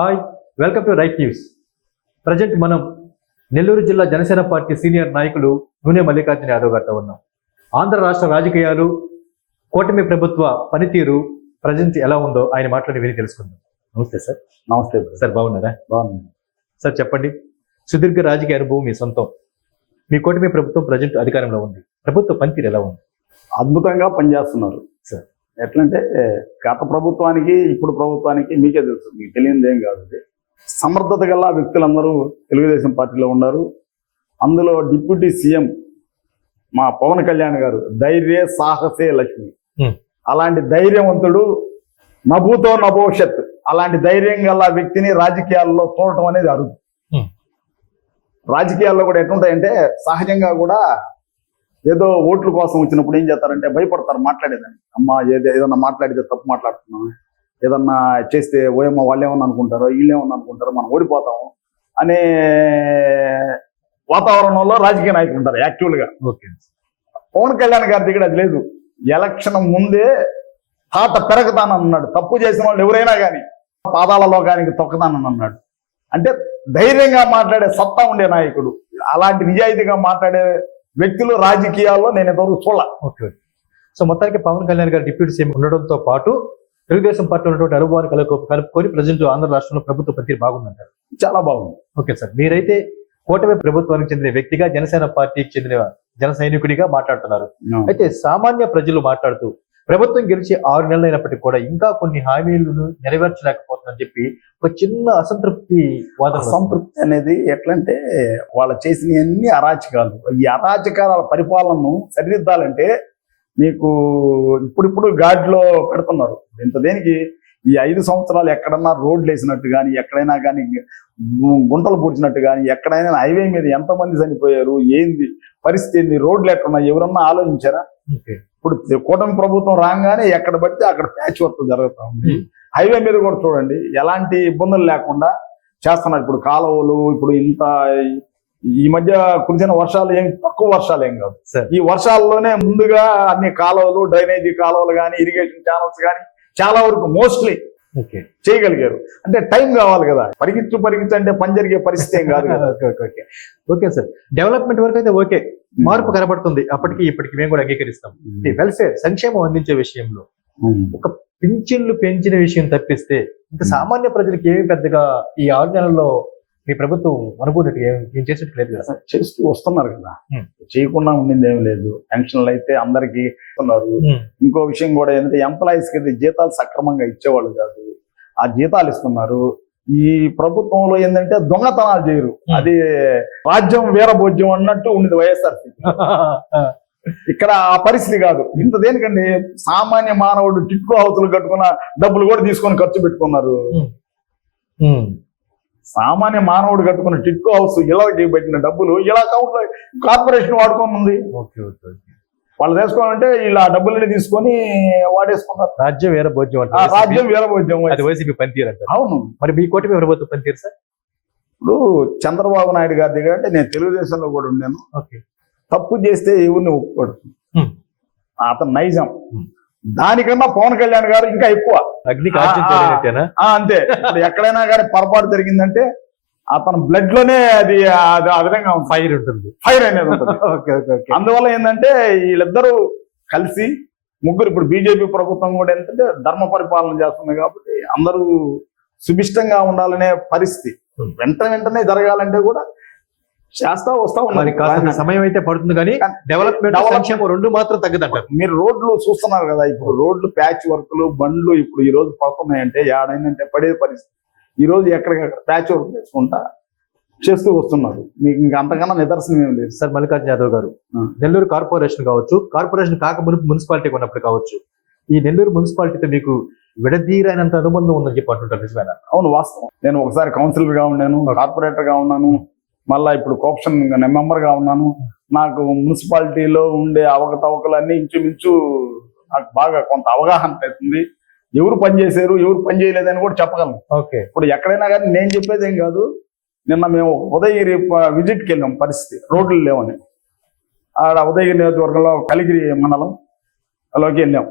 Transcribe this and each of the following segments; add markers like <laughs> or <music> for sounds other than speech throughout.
Hi welcome to right news present మనం నెల్లూరు జిల్లా Janasena party senior నాయకులు నూనె మల్లికార్జున యాదవ్ గారితో ఉన్నాం. ఆంధ్ర రాష్ట్ర రాజకీయాలు కూటమి ప్రభుత్వ పనితీరు ప్రజెంట్ ఎలా ఉందో ఆయన మాట్లాడి విని తెలుసుకుందాం. నమస్తే సార్. నమస్తే సార్ బాగున్నారా? బాగుంది సార్ చెప్పండి. సుదీర్ఘ రాజకీయ అనుభవం మీ సొంతం. మీ కూటమి ప్రభుత్వం ప్రజెంట్ అధికారంలో ఉంది. ప్రభుత్వ పనితీరు ఎలా ఉంది? అద్భుతంగా పనిచేస్తున్నారు. సార్. ఎట్లంటే గత ప్రభుత్వానికి ఇప్పుడు ప్రభుత్వానికి మీకే తెలుసు మీకు తెలియనిది ఏం కాదు ఇది సమర్థత గల వ్యక్తులందరూ తెలుగుదేశం పార్టీలో ఉన్నారు అందులో డిప్యూటీ సీఎం మా పవన్ కళ్యాణ్ గారు ధైర్య సాహసే లక్ష్మి. అలాంటి ధైర్యవంతుడు నభూతో నభవిష్యత్ అలాంటి ధైర్యం గల వ్యక్తిని రాజకీయాల్లో చూడటం అనేది అరుదు. రాజకీయాల్లో కూడా ఎట్లుంటాయంటే సహజంగా కూడా ఏదో ఓట్ల కోసం వచ్చినప్పుడు ఏం చేస్తారంటే భయపడతారు మాట్లాడేదాన్ని. అమ్మ ఏదో ఏదన్నా మాట్లాడితే తప్పు మాట్లాడుతున్నాం ఏదన్నా చేస్తే ఓయమ్మ వాళ్ళు ఏమన్నా అనుకుంటారో వీళ్ళు ఏమన్నా అనుకుంటారో మనం ఓడిపోతాము అనే వాతావరణంలో రాజకీయ నాయకులు ఉంటారు యాక్చువల్గా ఓకే. పవన్ కళ్యాణ్ గారి దగ్గర అది లేదు. ఎలక్షన్ ముందే తాత పెరగతానన్నాడు తప్పు చేసిన వాళ్ళు ఎవరైనా కానీ పాదాల లోకానికి తొక్కతానని అన్నాడు. అంటే ధైర్యంగా మాట్లాడే సత్తా ఉండే నాయకుడు. అలాంటి నిజాయితీగా మాట్లాడే వ్యక్తులు రాజకీయాల్లో నేను ఇంతవరకు చూడాల. ఓకే. సో మొత్తానికి పవన్ కళ్యాణ్ గారు డిప్యూటీ సీఎం ఉండడంతో పాటు తెలుగుదేశం పార్టీ ఉన్నటువంటి అనుభవాన్ని కలుపు కలుపుకొని ప్రజెంట్ ఆంధ్ర రాష్ట్రంలో ప్రభుత్వ పనితీరు బాగుందంటారు. చాలా బాగుంది. Okay sir. మీరైతే కూటమి ప్రభుత్వానికి చెందిన వ్యక్తిగా జనసేన పార్టీకి చెందిన జన సైనికుడిగా మాట్లాడుతున్నారు. అయితే సామాన్య ప్రజలు మాట్లాడుతూ ప్రభుత్వం గెలిచి ఆరు నెలలు అయినప్పటికీ కూడా ఇంకా కొన్ని హామీలను నెరవేర్చలేకపోతుందని చెప్పి ఒక చిన్న అసంతృప్తి అసంతృప్తి అనేది ఎట్లంటే వాళ్ళు చేసిన అన్ని అరాచకాలు. ఈ అరాచకాల పరిపాలనను సరిదిద్దాలంటే మీకు ఇప్పుడిప్పుడు గాడిలో పెడుతున్నారు. ఇంత దేనికి? ఈ ఐదు సంవత్సరాలు ఎక్కడన్నా రోడ్లు వేసినట్టు కానీ ఎక్కడైనా కానీ గుంటలు పూడ్చినట్టు కానీ ఎక్కడైనా హైవే మీద ఎంతమంది చనిపోయారు ఏంది పరిస్థితి ఏంది రోడ్లు ఎక్కడున్నాయి ఎవరన్నా ఆలోచించారా? ఇప్పుడు కూటమి ప్రభుత్వం రాగానే ఎక్కడ పడితే అక్కడ ప్యాచ్ వర్క్ జరుగుతూ ఉంది Hmm. హైవే మీద కూడా చూడండి ఎలాంటి ఇబ్బందులు లేకుండా చేస్తున్నారు ఇప్పుడు కాలువలు ఇప్పుడు ఇంత ఈ మధ్య కురిసిన వర్షాలు ఏం తక్కువ వర్షాలు ఏం కాదు సరే. ఈ వర్షాల్లోనే ముందుగా అన్ని కాలువలు డ్రైనేజీ కాలువలు కానీ ఇరిగేషన్ ఛానల్స్ కానీ చాలా వరకు మోస్ట్లీ చేయగలిగారు. అంటే టైం కావాలి కదా. పరిగెత్తు పరిగెత్తు అంటే పని జరిగే పరిస్థితి ఏం కాదు <laughs> ఓకే ఓకే. సార్. డెవలప్మెంట్ వరకు అయితే ఓకే. మార్పు కనబడుతుంది. అప్పటికి ఇప్పటికి మేము కూడా అంగీకరిస్తాం. వెల్ఫేర్ సంక్షేమం అందించే విషయంలో. Hmm. పింఛన్లు పెంచిన విషయం తప్పిస్తే ఇంకా సామాన్య ప్రజలకి ఏమి పెద్దగా ఈ ఆరు నెలల్లో మీ ప్రభుత్వం అనుకున్నట్టు ఏం చేసేట్టు లేదు కదా. చేస్తూ వస్తున్నారు కదా. చేయకుండా ఉండింది ఏం లేదు. పెన్షన్లు అయితే అందరికి ఇస్తున్నారు. ఇంకో విషయం కూడా ఏంటంటే ఎంప్లాయీస్కి జీతాలు సక్రమంగా ఇచ్చేవాళ్ళు కాదు. ఆ జీతాలు ఇస్తున్నారు. ఈ ప్రభుత్వంలో ఏంటంటే దొంగతనాలు చేయరు. అది రాజ్యం వీరభోజ్యం అన్నట్టు ఉండేది వైఎస్ఆర్ <laughs> ఇక్కడ ఆ పరిస్థితి కాదు. ఇంత దేనికండి? సామాన్య మానవుడు టిట్కో హౌతులు కట్టుకున్న డబ్బులు కూడా తీసుకొని ఖర్చు పెట్టుకున్నారు. సామాన్య మానవుడు కట్టుకున్న టిట్కో హౌస్ ఇలాకి పెట్టిన డబ్బులు? ఇలా అకౌంట్లో కార్పొరేషన్ వాడుకొని ఉంది వాళ్ళు తీసుకోవాలంటే ఇలా డబ్బులని తీసుకొని వాడేసుకున్నారు రాజ్యం వేరే భోజ్యం ఆ అంటే రాజ్యం వీరభోజ్యం అది వైసీపీ పనితీరు అవును. మరి మీ కోటి ప్రభుత్వం పనితీరు సార్? ఇప్పుడు చంద్రబాబు నాయుడు గారి దగ్గర అంటే నేను తెలుగుదేశంలో కూడా ఉన్నాను ఓకే. తప్పు చేస్తే ఎవరిని ఒప్పుకోడు. అతను నైజం. దానికన్నా పవన్ కళ్యాణ్ గారు ఇంకా ఎక్కువ. అంతే. ఎక్కడైనా కానీ పొరపాటు జరిగిందంటే అతని బ్లడ్లోనే అది ఆ విధంగా ఫైర్ ఉంటుంది. ఫైర్ అనేది ఉంటుంది. <laughs> అందువల్ల ఏంటంటే వీళ్ళిద్దరూ కలిసి ముగ్గురు ఇప్పుడు బీజేపీ ప్రభుత్వం కూడా ఏంటంటే ధర్మ పరిపాలన చేస్తుంది కాబట్టి అందరూ సుభిష్టంగా ఉండాలనే పరిస్థితి. Hmm. వెంట వెంటనే జరగాలంటే కూడా చేస్తా వస్తా మరి కాస్త ఉన్నారు సమయం అయితే పడుతుంది కానీ డెవలప్మెంట్ సంక్షేమం రెండు మాత్రం తగ్గదంటారు. మీరు రోడ్లు చూస్తున్నారు కదా ఇప్పుడు రోడ్లు ప్యాచ్ వర్క్లు బండ్లు ఇప్పుడు ఈ రోజు పడుతున్నాయంటే ఏడైందంటే పడే పరిస్థితి. ఈ రోజు ఎక్కడికక్కడ ప్యాచ్ వర్క్ చేసుకుంటా చేస్తూ వస్తున్నారు. మీకు ఇంకా అంతకన్నా నిదర్శనం ఏం లేదు. సార్ మల్లికార్జున యాదవ్ గారు. నెల్లూరు కార్పొరేషన్ కావచ్చు కార్పొరేషన్ కాక మునుపు మున్సిపాలిటీ ఉన్నప్పుడు కావచ్చు ఈ నెల్లూరు మున్సిపాలిటీతో మీకు విడదీరైనంత అనుబంధం ఉందని చెప్పి అంటుంటారు నిజమేనా? అవును వాస్తవం. నేను ఒకసారి కౌన్సిలర్గా ఉన్నాను కార్పొరేటర్గా ఉన్నాను మళ్ళా ఇప్పుడు కోప్షన్ మెంబర్గా ఉన్నాను. నాకు మున్సిపాలిటీలో ఉండే అవకతవకలన్నీ ఇంచుమించు నాకు బాగా కొంత అవగాహన అవుతుంది ఎవరు పని చేశారు ఎవరు పని చేయలేదని కూడా చెప్పగలను. ఓకే. ఇప్పుడు ఎక్కడైనా కానీ నేను చెప్పేది ఏం కాదు. నిన్న మేము ఉదయగిరి విజిట్కి వెళ్ళాం పరిస్థితి. రోడ్లు లేవని. ఆడ ఉదయగిరి నియోజకవర్గంలో కలిగిరి మండలం. లోకి వెళ్ళాం.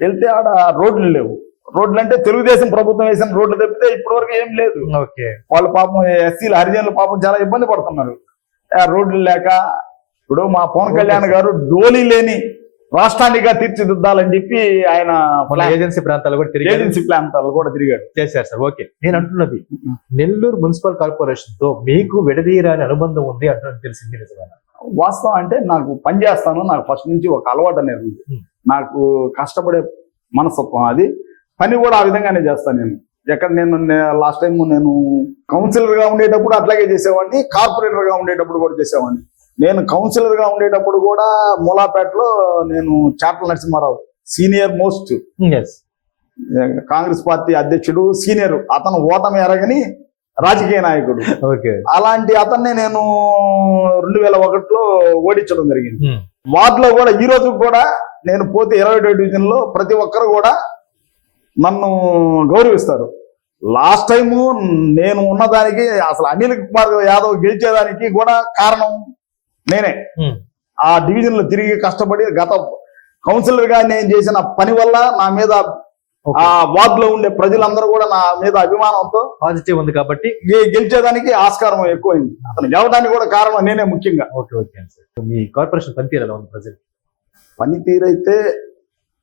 వెళ్తే ఆడ రోడ్లు లేవు. రోడ్లు అంటే తెలుగుదేశం ప్రభుత్వం వేసిన రోడ్లు తప్పితే ఇప్పటి వరకు ఏం లేదు. ఓకే. వాళ్ళు పాపం ఎస్సీలు హరిజనులు పాపం చాలా ఇబ్బంది పడుతున్నారు. ఆ రోడ్లు లేక ఇప్పుడు మా పవన్ కళ్యాణ్ గారు డోలీ లేని రాష్ట్రానిగా తీర్చిదిద్దాలని చెప్పి ఆయన ఏజెన్సీ ప్రాంతాలు కూడా తిరిగి ఏజెన్సీ ప్రాంతాలు కూడా తిరిగాడు చేశారు సార్. ఓకే. నేను అంటున్నది నెల్లూరు మున్సిపల్ కార్పొరేషన్తో మీకు విడదీయరాని అనుబంధం ఉంది అంటున్నది తెలిసింది నిజమేనా వాస్తవం అంటే నాకు పని చేస్తాను. నాకు ఫస్ట్ నుంచి ఒక అలవాటు అనేది ఉంది. నాకు కష్టపడే మనస్తత్వం అది. పని కూడా ఆ విధంగానే చేస్తాను నేను. ఎక్కడ నేను లాస్ట్ టైం నేను కౌన్సిలర్గా ఉండేటప్పుడు అట్లాగే చేసేవాడిని కార్పొరేటర్గా ఉండేటప్పుడు కూడా చేసేవాడిని. నేను కౌన్సిలర్గా ఉండేటప్పుడు కూడా మూలాపేటలో నేను Chatla Narasimharao senior most Congress party అధ్యక్షుడు సీనియర్ అతను ఓటమి ఎరగని రాజకీయ నాయకుడు. ఓకే అలాంటి అతన్ని నేను రెండు వేల ఒకటిలో ఓడించడం జరిగింది. వార్డులో కూడా ఈ రోజు కూడా నేను పోతే ఇరవై డివిజన్లో ప్రతి ఒక్కరు కూడా నన్ను గౌరవిస్తారు. లాస్ట్ టైము నేను ఉన్నదానికి అసలు అనిల్ కుమార్ యాదవ్ గెలిచేదానికి కూడా కారణం నేనే. ఆ డివిజన్లో తిరిగి కష్టపడి గత కౌన్సిలర్గా నేను చేసిన పని వల్ల నా మీద ఆ వార్డులో ఉండే ప్రజలందరూ కూడా నా మీద అభిమానంతో పాజిటివ్ ఉంది కాబట్టి గెలిచేదానికి ఆస్కారం ఎక్కువైంది. అతను గెలవడానికి కూడా కారణం నేనే ముఖ్యంగా. Okay okay sir. మీ కార్పొరేషన్ పనితీరు ఎలా ఉంది ప్రజెంట్ పనితీరైతే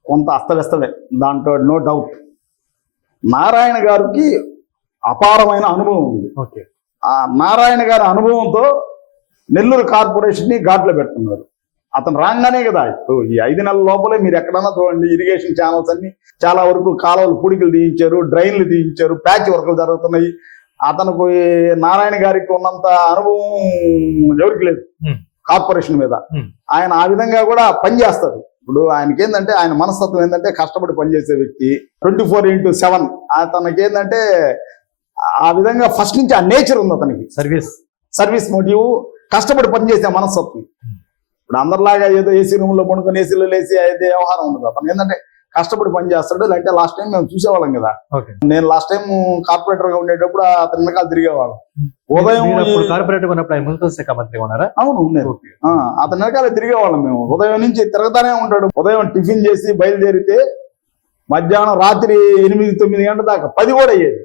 కొంత అస్తవ్యస్తమే. దాంట్లో నో డౌట్. నారాయణ గారికి అపారమైన అనుభవం ఉంది. ఓకే. ఆ నారాయణ గారి అనుభవంతో నెల్లూరు కార్పొరేషన్ని ఘాట్లో పెడుతున్నారు అతను రాగానే కదా ఈ ఐదు నెలల లోపలే మీరు ఎక్కడన్నా చూడండి ఇరిగేషన్ ఛానల్స్ అన్ని చాలా వరకు కాలువలు పుడికలు తీయించారు డ్రైన్లు తీయించారు ప్యాచ్ వర్కులు జరుగుతున్నాయి. అతనికి నారాయణ గారికి ఉన్నంత అనుభవం ఎవరికి లేదు. కార్పొరేషన్ మీద. ఆయన ఆ విధంగా కూడా పనిచేస్తారు. ఇప్పుడు ఆయనకి ఏంటంటే ఆయన మనస్తత్వం ఏంటంటే కష్టపడి పనిచేసే వ్యక్తి. Twenty four into seven. అతనికి ఏంటంటే ఆ విధంగా ఫస్ట్ నుంచి ఆ నేచర్ ఉంది అతనికి. సర్వీస్. సర్వీస్ మోటివ్ కష్టపడి పనిచేసే మనస్తత్వం. ఇప్పుడు అందరిలాగా ఏదో ఏసీ రూమ్లో పడుకొని ఏసీలో లేసి అయితే వ్యవహారం ఉండదు అతను ఏంటంటే కష్టపడి పని చేస్తాడు లేదంటే లాస్ట్ టైం మేము చూసేవాళ్ళం కదా. నేను లాస్ట్ టైం కార్పొరేటర్గా ఉండేటప్పుడు అతని వెనకాల తిరిగేవాళ్ళం. ఉదయం మీరు అప్పుడు కార్పొరేటర్ ఉన్నప్పుడు ఆయన మున్సిపల్ శాఖ మంత్రి ఉన్నారా? అవును ఉన్నారు అతని వెనకాల తిరిగేవాళ్ళం మేము. ఉదయం నుంచి తిరగతానే ఉంటాడు. ఉదయం టిఫిన్ చేసి బయలుదేరితే మధ్యాహ్నం రాత్రి ఎనిమిది తొమ్మిది గంటల దాకా పది కూడా అయ్యేది.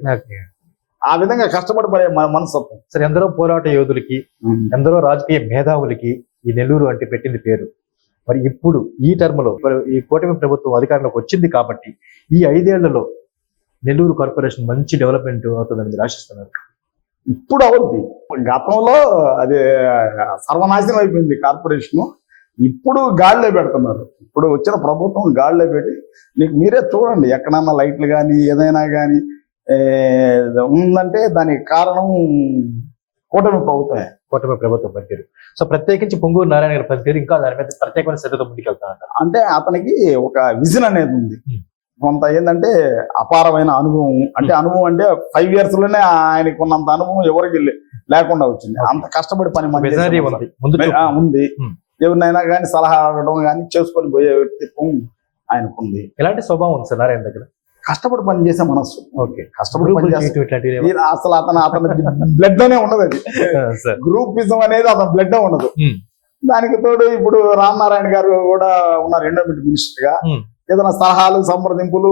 ఆ విధంగా కష్టపడి పడే మనస్తత్వం సరే ఎందరో పోరాట యోధులకి ఎందరో రాజకీయ మేధావులకి ఈ నెల్లూరు అంటే పెట్టింది పేరు. మరి ఇప్పుడు ఈ టర్మ్లో మరి ఈ కూటమి ప్రభుత్వం అధికారంలోకి వచ్చింది కాబట్టి ఈ ఐదేళ్ళలో నెల్లూరు కార్పొరేషన్ మంచి డెవలప్మెంట్ అవుతుందని మీరు ఆశిస్తున్నారు. ఇప్పుడు అవుద్ది. గతంలో అది సర్వనాశనం అయిపోయింది కార్పొరేషన్. ఇప్పుడు గాడిలో పెడుతున్నారు. ఇప్పుడు వచ్చిన ప్రభుత్వం గాడిలో పెట్టి నీకు మీరే చూడండి ఎక్కడన్నా లైట్లు కానీ ఏదైనా కానీ ఉందంటే దానికి కారణం కూటమి ప్రభుత్వమే. కూటమి ప్రభుత్వం పనితీరు సో ప్రత్యేకించి పొంగూరు నారాయణ గారి పనితీరు ఇంకా దాని మీద ప్రత్యేకమైన శ్రద్ధతో ముందుకెళ్తానంటారు అంటే అతనికి ఒక విజన్ అనేది ఉంది. కొంత ఏంటంటే అపారమైన అనుభవం. అంటే అనుభవం అంటే ఫైవ్ ఇయర్స్లోనే ఆయనకు ఉన్నంత అనుభవం ఎవరికి లేకుండా వచ్చింది. అంత కష్టపడి పని. ఉంది. ఎవరినైనా కానీ సలహా అడగడం కానీ చేసుకొని పోయే వ్యక్తిత్వం ఆయనకుంది. ఎలాంటి స్వభావం ఉంది సార్ నారాయణ దగ్గర? కష్టపడి పని చేసే మనస్సు. ఓకే. కష్టపడి గ్రూపులు పని చేస్తే చేయటం ఇట్లాంటివి ఏమన్నా? ఈయన అసలు అతను అతని <laughs> బ్లడ్లోనే ఉండదు అది. గ్రూపిజం అనేది అతని బ్లడ్ ఉండదు. దానికి తోడు ఇప్పుడు రామనారాయణ గారు కూడా ఉన్నారు ఎండోమెంట్ మినిస్టర్గా. ఏదైనా సలహాలు సంప్రదింపులు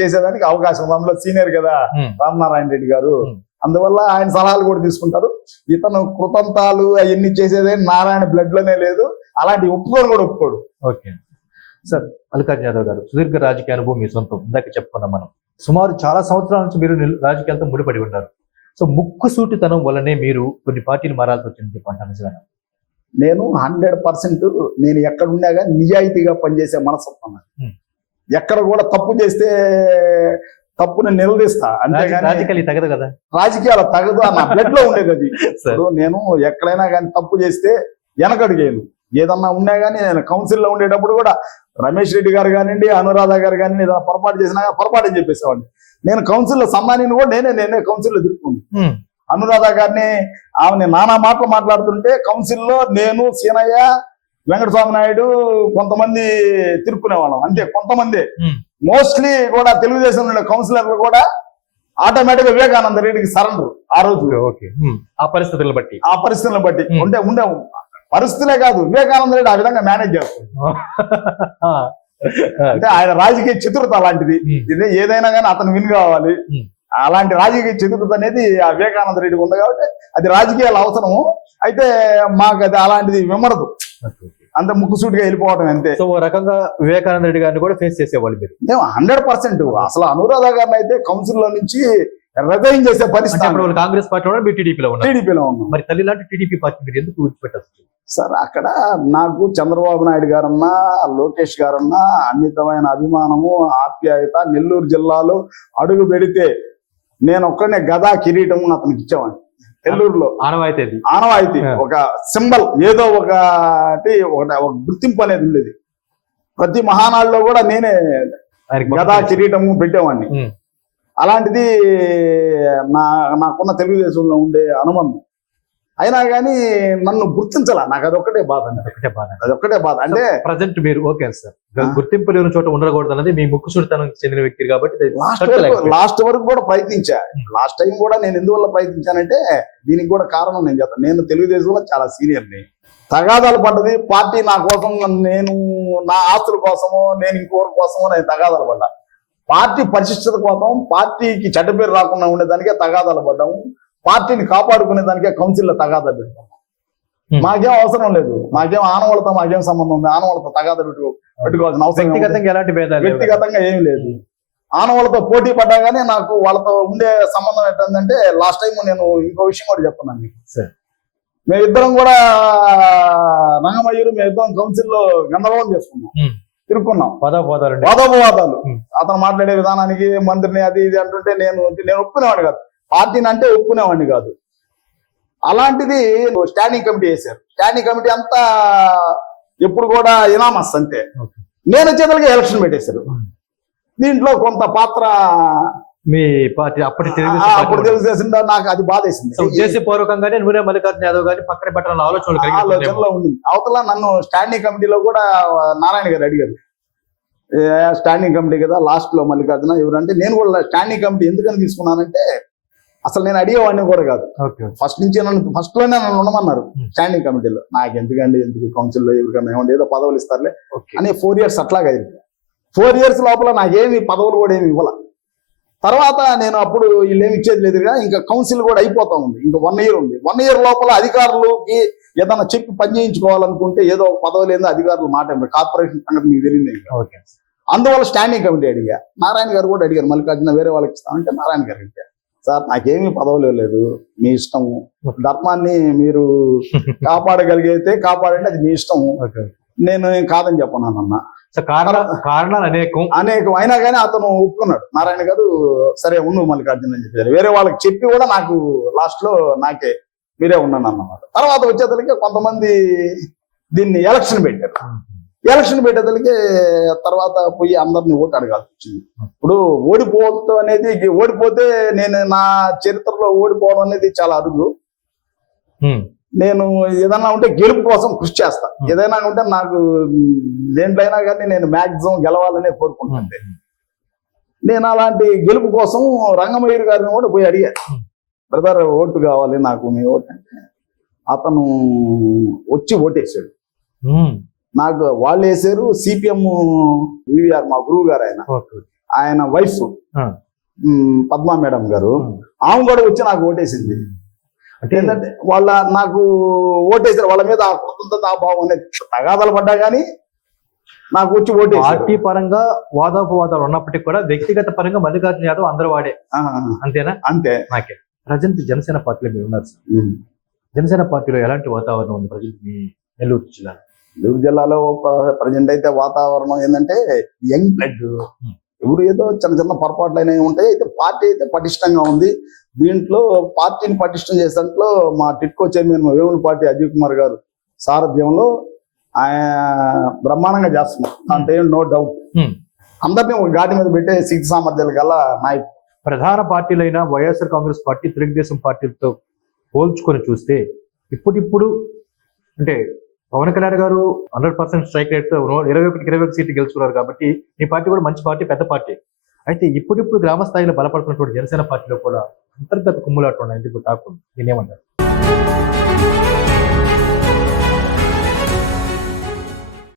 చేసేదానికి అవకాశం ఉంది. అందులో సీనియర్ కదా. రామనారాయణ రెడ్డి గారు. అందువల్ల ఆయన సలహాలు కూడా తీసుకుంటారు. ఇతను కృతంతాలు అవన్నీ చేసేదే నారాయణ బ్లడ్లోనే లేదు. అలాంటి ఒప్పుకొని కూడా ఒప్పుకోడు. ఓకే. సార్ మల్లికార్జున యాదవ్ గారు సుదీర్ఘ రాజకీయ అనుభవం మీ సొంతం. ఇందాక చెప్పుకున్నాం మనం. సుమారు చాలా సంవత్సరాల నుంచి మీరు రాజకీయాలతో ముడిపడి ఉన్నారు. సో ముక్కు సూటితనం వల్లనే మీరు కొన్ని పార్టీలు మారాల్సి వచ్చింది చెప్పండి నిజంగా నేను హండ్రెడ్ పర్సెంట్ నేను ఎక్కడ ఉన్నా కానీ నిజాయితీగా పనిచేసే మనస్తత్వం. ఎక్కడ కూడా తప్పు చేస్తే తప్పుని నిలదీస్తా. అంతేగాని రాజకీయాలు తగదు కదా? రాజకీయాలు తగదు నా బ్లడ్లో ఉండేది అది. <laughs> నేను ఎక్కడైనా కానీ తప్పు చేస్తే వెనకడిగేను ఏదన్నా ఉన్నా కానీ నేను కౌన్సిల్లో ఉండేటప్పుడు కూడా రమేష్ రెడ్డి గారు కానివ్వండి అనురాధ గారు కానివ్వండి ఏదైనా పొరపాటు చేసినా పొరపాటు అని చెప్పేసేవాడిని. నేను కౌన్సిల్లో సమ్మానిని కూడా నేనే నేనే కౌన్సిల్లో ఉమ్, అనురాధ గారిని ఆమె నానా మాటలు మాట్లాడుతుంటే కౌన్సిల్లో నేను సీనయ్య వెంకటస్వామి నాయుడు కొంతమంది తిరుక్కునేవాళ్ళం. అంతే కొంతమంది. మోస్ట్లీ కూడా తెలుగుదేశం కౌన్సిలర్లు కూడా ఆటోమేటిక్గా వివేకానంద రెడ్డికి సరెండర్ ఆ రోజు. ఓకే, ఆ పరిస్థితులను బట్టి. ఆ పరిస్థితులను బట్టి. ఉండే ఉండే పరిస్థితులే కాదు. వివేకానంద రెడ్డి ఆ విధంగా మేనేజ్ చేస్తాడు. <laughs> అంటే ఆయన రాజకీయ చతురత అలాంటిది. ఇదే ఏదైనా కానీ అతను విన్ కావాలి. అలాంటి రాజకీయ చతురత అనేది ఆ వివేకానంద రెడ్డికి ఉంది కాబట్టి అది రాజకీయాల అవసరము. అయితే మాకు అది అలాంటిది విమరదు అంత ముక్కుసూటిగా వెళ్ళిపోవడం అంతే. సో రకంగా వివేకానంద రెడ్డి గారిని కూడా ఫేస్ చేసేవాళ్ళు మీరు. మేము హండ్రెడ్ పర్సెంట్ అసలు అనురాధ గారిని అయితే కౌన్సిల్లో నుంచి రిజైన్ చేసే పరిస్థితి కాంగ్రెస్ పార్టీ ఉన్నారు మీరు టీడీపీలో ఉన్నారు. టీడీపీలో ఉన్నాం మరి తల్లి లాంటి టీడీపీ పార్టీ మీరు ఎందుకు విడిచిపెట్టారు సార్ అక్కడ నాకు చంద్రబాబు నాయుడు గారన్నా లోకేష్ గారన్నా అన్నితమైన అభిమానము ఆప్యాయత నెల్లూరు జిల్లాలో అడుగు పెడితే నేను ఒక్కనే గదా కిరీటము అతనికి ఇచ్చేవాడిని. నెల్లూరులో. ఆనవాయితీ. ఆనవాయితీ. ఒక సింబల్ ఏదో ఒకటి ఒక గుర్తింపు అనేది ఉండేది. ప్రతి మహానాడులో కూడా నేనే గదా కిరీటము పెట్టేవాడిని. అలాంటిది నా నాకున్న తెలుగుదేశంలో ఉండే అనుబంధం. అయినా కానీ నన్ను గుర్తించాల. నాకు అదొక్కటే బాధ అండి. ఒకటే బాధ అదొక్కటే బాధ. అంటే ప్రజెంట్ మీరు ఓకే సార్. గుర్తింపు లేని చోట ఉండకూడదు అన్నది మీ ముక్కు సుడితనానికి చెందిన వ్యక్తి కాబట్టి లాస్ట్. వరకు లాస్ట్ వరకు కూడా ప్రయత్నించా. Hmm. లాస్ట్ టైం కూడా నేను ఎందువల్ల ప్రయత్నించానంటే దీనికి కూడా కారణం నేను చెప్తాను నేను తెలుగుదేశంలో చాలా సీనియర్ని తగాదాలు పడ్డది పార్టీ నా కోసం నేను నా ఆస్తుల కోసమో నేను ఇంకోరి కోసమో నేను తగాదాలు పడ్డా. పార్టీ పరిశిష్టత కోసం పార్టీకి చెడ్డ పేరు రాకుండా ఉండేదానికే తగాదాలు పడ్డాము పార్టీని కాపాడుకునే దానికే కౌన్సిల్లో తగాదా పెడతాం Hmm. మాకేం అవసరం లేదు మాకేం ఆనవాళ్ళతో మాకేం సంబంధం ఉంది ఆనవాళ్ళతో తగాదా పెట్టు పెట్టుకోవాల్సిన అవసరం? వ్యక్తిగతంగా ఎలాంటి. వ్యక్తిగతంగా ఏమీ లేదు ఆనవాళ్ళతో పోటీ పడ్డా కానీ నాకు వాళ్ళతో ఉండే సంబంధం ఏంటంటే లాస్ట్ టైం నేను ఇంకో విషయం కూడా చెప్తున్నాను మీకు. మేమిద్దరం కూడా రంగమయ్యూరు మేమిద్దరం కౌన్సిల్లో గందరగోళం చేసుకున్నాం. తిరుక్కున్నాం. వాదోపవాదాలు ఉమ్. అతను మాట్లాడే విధానానికి మంత్రిని అది ఇది అంటుంటే నేను నేను ఒప్పుకునేవాడిని కాదు. పార్టీని అంటే ఒప్పుకునేవాడిని కాదు. అలాంటిది స్టాండింగ్ కమిటీ వేశారు. స్టాండింగ్ కమిటీ అంతా ఎప్పుడు కూడా ఇనామస్ అంతే. నేను వచ్చేతలకి ఎలక్షన్ పెట్టేశారు. దీంట్లో కొంత పాత్ర మీ పార్టీ అప్పటి అప్పుడు తెలుగుదేశం నాకు అది బాధేసింది. ఉద్దేశపూర్వకంగానే నూనె మల్లికార్జున యాదవ్ గారిని పక్కన పెట్టాలన్న ఆలోచనలు కలిగి ఆలోచనలో ఉంది. అవతల నన్ను స్టాండింగ్ కమిటీలో కూడా నారాయణ గారు అడిగారు. ఏ, స్టాండింగ్ కమిటీ కదా లాస్ట్లో మల్లికార్జున. ఎవరంటే నేను కూడా స్టాండింగ్ కమిటీ ఎందుకని తీసుకున్నానంటే అసలు నేను అడిగేవాడిని కూడా కాదు. ఫస్ట్ నుంచి నన్ను ఫస్ట్లోనే నన్ను ఉండమన్నారు Hmm. స్టాండింగ్ కమిటీలో. నాకు ఎందుకండి ఎందుకు కౌన్సిల్లో ఎవరికైనా ఏమండి ఏదో పదవులు ఇస్తారులే అని ఫోర్ ఇయర్స్ అట్లాగా ఫోర్ ఇయర్స్ లోపల నాకేమి పదవులు కూడా ఏమి ఇవ్వాల. తర్వాత నేను అప్పుడు వీళ్ళు ఏమి ఇచ్చేది లేదుగా ఇంకా కౌన్సిల్ కూడా అయిపోతా ఉంది. ఇంకా వన్ ఇయర్ ఉంది. వన్ ఇయర్ లోపల అధికారులకి ఏదైనా చెప్పి పని చేయించుకోవాలనుకుంటే ఏదో పదవి లేదు అధికారులు మాట. కార్పొరేషన్ సంగతి మీకు తెలియదు అందువల్ల స్టాండింగ్ కమిటీ అడిగా. నారాయణ గారు కూడా అడిగారు మల్లికార్జున వేరే వాళ్ళకి ఇస్తామంటే నారాయణ గారు అడిగారు సార్ నాకేమీ పదవులు లేదు. మీ ఇష్టము ధర్మాన్ని మీరు <laughs> కాపాడగలిగితే కాపాడండి అది మీ ఇష్టము నేను కాదని కారణ కారణాలు అనేకం. అనేకం. అయినా కానీ అతను ఒప్పుకున్నాడు. నారాయణ గారు సరే ఉండు మల్లికార్జున అని చెప్పారు వేరే వాళ్ళకి చెప్పి కూడా నాకు లాస్ట్లో నాకే మీరే ఉన్నాను అన్నమాట. తర్వాత వచ్చేతలకి కొంతమంది దీన్ని ఎలక్షన్ పెట్టారు. ఎలక్షన్ పెట్టేతలకి తర్వాత పోయి అందరిని ఓటు అడగాల్సి వచ్చింది. ఇప్పుడు ఓడిపోవటం అనేది ఓడిపోతే నేను నా చరిత్రలో ఓడిపోవడం అనేది చాలా అరుదు. నేను ఏదైనా ఉంటే గెలుపు కోసం కృషి చేస్తా Hmm. ఏదైనా ఉంటే నాకు మ్, దేంట్లో అయినా కానీ నేను మాక్సిమం గెలవాలనే కోరుకుంటాను ఉమ్. నేను అలాంటి గెలుపు కోసం రంగమయ్యూరి గారిని కూడా పోయి అడిగా Hmm. బ్రదర్ ఓటు కావాలి నాకు మీ ఓటు అంటే అతను వచ్చి ఓటేసాడు. నాకు వాళ్ళు వేసారు సిపిఎం వివిఆర్ మా గురువు గారు ఆయన ఆయన వైఫ్. పద్మా మేడం గారు. ఆమె కూడా వచ్చి నాకు ఓటేసింది ఏంటంటే వాళ్ళ నాకు ఓటేసారు వాళ్ళ మీద ఆ కృతజ్ఞత ఆ భావం అనేది తగాదాలు పడ్డా కానీ నాకు వచ్చి ఓటేసారు. పార్టీ పరంగా వాదోపవాదాలు ఉన్నప్పటికీ కూడా వ్యక్తిగత పరంగా మల్లికార్జున యాదవ్ అందరూ వాడే. అంతేనా? అంతే. నాకే. ప్రజెంట్ జనసేన పార్టీలో మీరు ఉన్నారు సార్. జనసేన పార్టీలో ఎలాంటి వాతావరణం ఉంది ప్రజెంట్ మీ నెల్లూరు జిల్లా నెల్లూరు జిల్లాలో ప్రజెంట్ అయితే వాతావరణం ఏంటంటే యంగ్ బ్లడ్. ఎవరు ఏదో చిన్న చిన్న పొరపాట్లు అయినవి ఉంటాయి. అయితే పార్టీ అయితే పటిష్టంగా ఉంది. దీంట్లో పార్టీని పటిష్టం చేసేంట్లో మా టిట్కో చైర్మన్ వేముల పార్టీ అజయ్ కుమార్ గారు సారథ్యంలో ఆయన బ్రహ్మాండంగా చేస్తున్నారు. అంటే నో డౌట్ Hmm. అందరినీ ఒక ఘాటి మీద పెట్టే శక్తి సామర్థ్యాలు గల నాయకు ప్రధాన పార్టీలైన వైఎస్ఆర్ కాంగ్రెస్ పార్టీ తెలుగుదేశం పార్టీలతో పోల్చుకొని చూస్తే ఇప్పుడిప్పుడు అంటే పవన్ కళ్యాణ్ గారు హండ్రెడ్ పర్సెంట్ స్ట్రైక్ రేట్తో ఇరవై ఒకటి ఇరవై ఒకటి సీట్లు గెలుచుకున్నారు కాబట్టి ఈ పార్టీ కూడా మంచి పార్టీ పెద్ద పార్టీ. అయితే ఇప్పుడిప్పుడు గ్రామ స్థాయిలో బలపడుతున్నటువంటి జనసేన పార్టీలో కూడా అంతర్గత కుమ్ములాట్లు ఉన్నాయి ఎందుకు తాకుండా దీని ఏమంటారు?